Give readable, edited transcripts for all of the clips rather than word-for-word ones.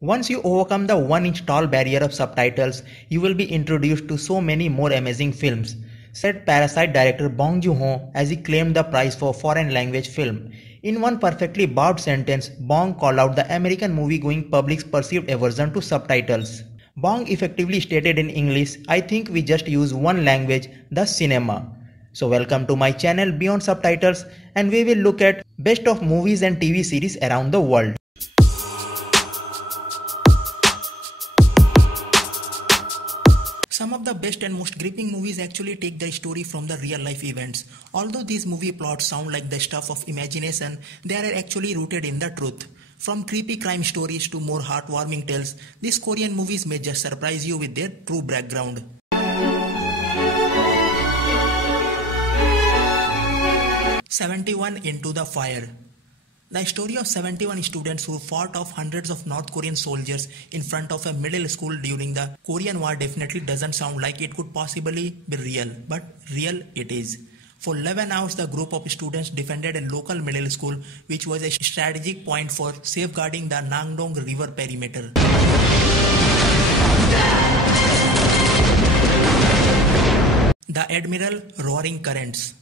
Once you overcome the 1-inch tall barrier of subtitles, you will be introduced to so many more amazing films, said Parasite director Bong Joon-ho as he claimed the prize for foreign language film. In one perfectly barbed sentence, Bong called out the American movie-going public's perceived aversion to subtitles. Bong effectively stated in English, "I think we just use one language, the cinema." So welcome to my channel Beyond Subtitles, and we will look at best of movies and TV series around the world. Some of the best and most gripping movies actually take their story from the real life events. Although these movie plots sound like the stuff of imagination, they are actually rooted in the truth. From creepy crime stories to more heartwarming tales, these Korean movies may just surprise you with their true background. 71 Into the Fire. The story of 71 students who fought off hundreds of North Korean soldiers in front of a middle school during the Korean War definitely doesn't sound like it could possibly be real, but real it is. For 11 hours, the group of students defended a local middle school, which was a strategic point for safeguarding the Nangdong River perimeter. The Admiral Roaring Currents.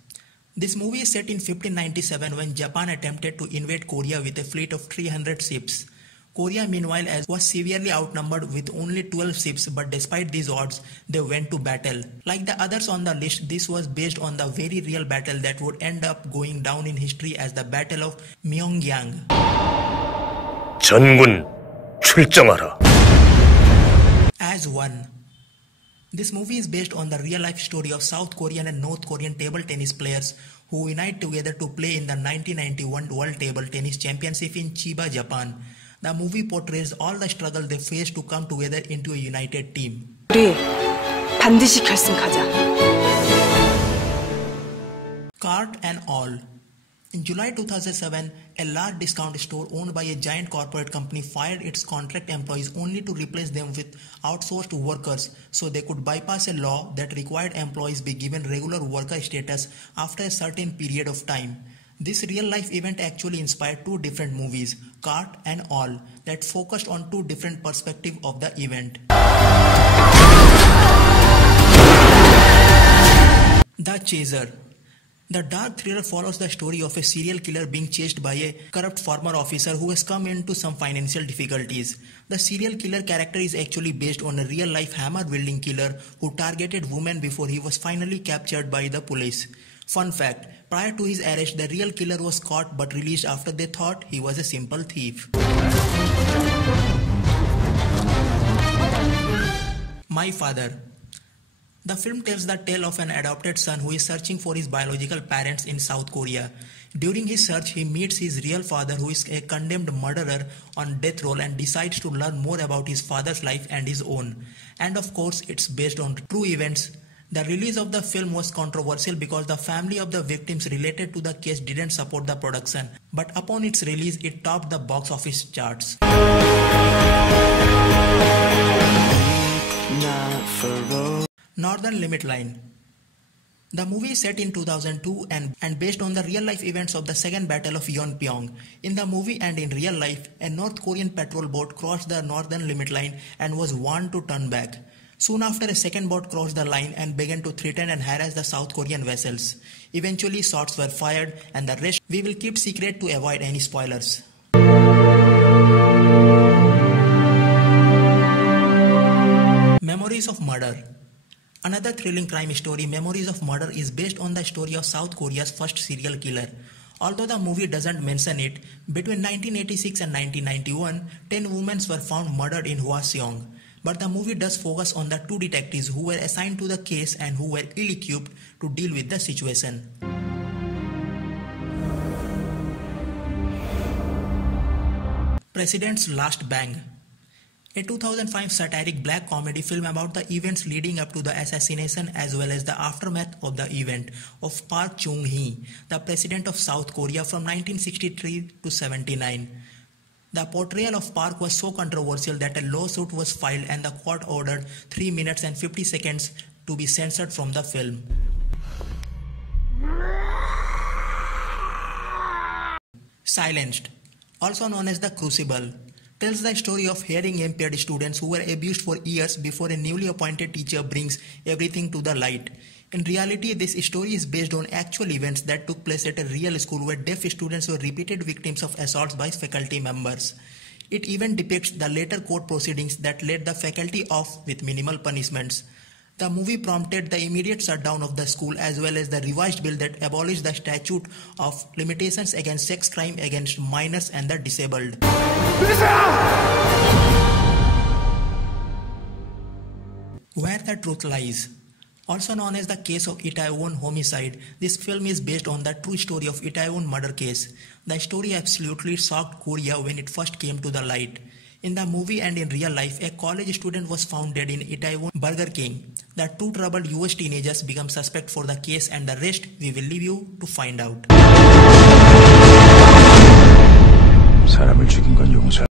This movie is set in 1597 when Japan attempted to invade Korea with a fleet of 300 ships. Korea meanwhile was severely outnumbered with only 12 ships, but despite these odds, they went to battle. Like the others on the list, this was based on the very real battle that would end up going down in history as the Battle of Myeonggyang. 전군 출정하라. As One. This movie is based on the real-life story of South Korean and North Korean table tennis players who unite together to play in the 1991 World Table Tennis Championship in Chiba, Japan. The movie portrays all the struggle they face to come together into a united team. 우리 반드시 결승하자. Cart and All. In July 2007, a large discount store owned by a giant corporate company fired its contract employees only to replace them with outsourced workers so they could bypass a law that required employees be given regular worker status after a certain period of time. This real-life event actually inspired two different movies, Cart and All, that focused on two different perspectives of the event. The Chaser. The dark thriller follows the story of a serial killer being chased by a corrupt former officer who has come into some financial difficulties. The serial killer character is actually based on a real-life hammer-wielding killer who targeted women before he was finally captured by the police. Fun fact, prior to his arrest, the real killer was caught but released after they thought he was a simple thief. My Father. The film tells the tale of an adopted son who is searching for his biological parents in South Korea. During his search, he meets his real father, who is a condemned murderer on death row, and decides to learn more about his father's life and his own. And of course, it's based on true events. The release of the film was controversial because the family of the victims related to the case didn't support the production. But upon its release, it topped the box office charts. Northern Limit Line. The movie is set in 2002 and based on the real-life events of the Second Battle of Yeonpyeong. In the movie and in real life, a North Korean patrol boat crossed the Northern Limit Line and was warned to turn back. Soon after, a second boat crossed the line and began to threaten and harass the South Korean vessels. Eventually, shots were fired, and the rest we will keep secret to avoid any spoilers. Memories of Murder. Another thrilling crime story, Memories of Murder, is based on the story of South Korea's first serial killer. Although the movie doesn't mention it, between 1986 and 1991, 10 women were found murdered in Hwaseong. But the movie does focus on the two detectives who were assigned to the case and who were ill-equipped to deal with the situation. President's Last Bang. A 2005 satiric black comedy film about the events leading up to the assassination as well as the aftermath of the event of Park Chung-hee, the president of South Korea from 1963 to 79. The portrayal of Park was so controversial that a lawsuit was filed and the court ordered 3 minutes and 50 seconds to be censored from the film. Silenced, also known as The Crucible. tells the story of hearing impaired students who were abused for years before a newly appointed teacher brings everything to the light. In reality, this story is based on actual events that took place at a real school where deaf students were repeated victims of assaults by faculty members. It even depicts the later court proceedings that let the faculty off with minimal punishments. The movie prompted the immediate shutdown of the school as well as the revised bill that abolished the statute of limitations against sex crime against minors and the disabled. Where the Truth Lies. Also known as the case of Itaewon homicide, this film is based on the true story of Itaewon murder case. The story absolutely shocked Korea when it first came to the light. In the movie and in real life, a college student was found dead in Itaewon Burger King. The two troubled US teenagers become suspect for the case, and the rest we will leave you to find out. 사람을 죽인 건 용서